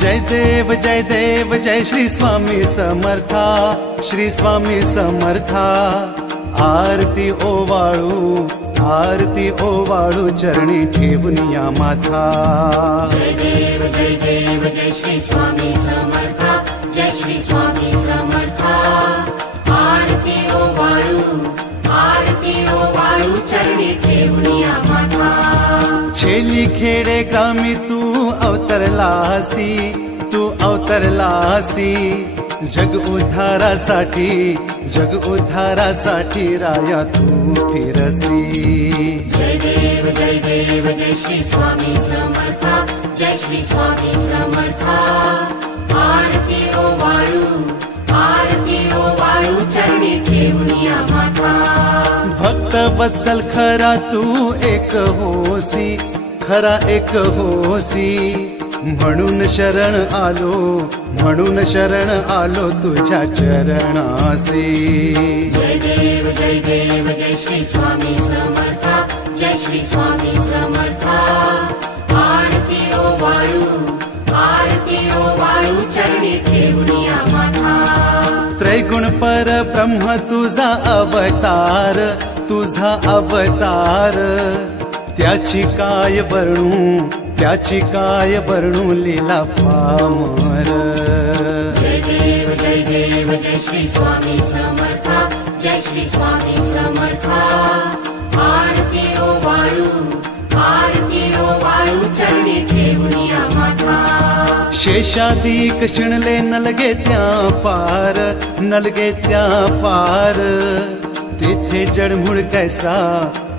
जय देव जय देव जय श्री स्वामी समर्था, श्री स्वामी समर्था। आरती ओवाळू चरणी ठेवून या माथा। जय देव जय श्री स्वामी समर्था, जय श्री स्वामी समर्था। आरती ओवाळू चरणी ठेवून या माथा। छेली खेडे ग्रामी तू अवतरलासी, जग उद्धारासाठी राया तू फिरसी। जय देव जय श्री स्वामी समर्था, जय श्री स्वामी समर्था। आरती ओवाळू चरणी ठेवून या माथा। भक्त वत्सल खरा तू एक होसी, म्हणून शरण आलो तुझ्या चरणासी। जय देव जय श्री स्वामी समर्था, जय श्री स्वामी समर्था। आरती ओवाळू चरणी ठेवून या माथा। त्रैगुण पर ब्रह्म तुझा अवतार, त्याची काय वर्णू लीला पामर। जय देव जय श्री स्वामी समर्था, जय श्री स्वामी समर्था। आरती ओवाळू चरणी ठेवून या माथा। शेषादिक शिणले नलगे त्या पार,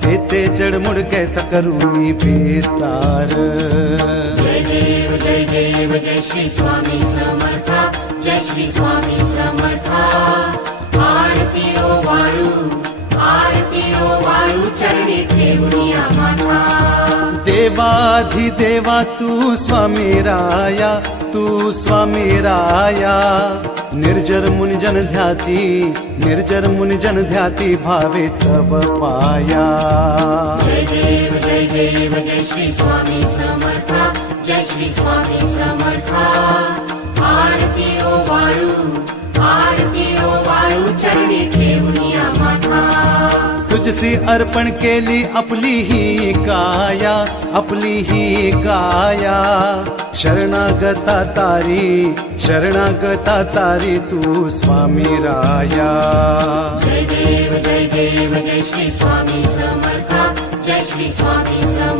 तेथे जडमुड कैसा करू मी विस्तार। जय देव जय श्री स्वामी समर्था, जय श्री स्वामी समर्था। आरती ओवाळू चरणी ठेवून या माथा। देवाधिदेवा तू स्वामी राया, निर्जर मुनिजन ध्याती भावे तव पाया। जय देव जय श्री स्वामी समर्था, जय श्री स्वामी समर्था। आरती ओवाळू चरणी ठेवून या माथा। तुझसी अर्पण केली आपली ही काया, शरणागता तारी तू स्वामी राया। जय देव जय श्री स्वामी समर्था, जय श्री स्वामी समर्था।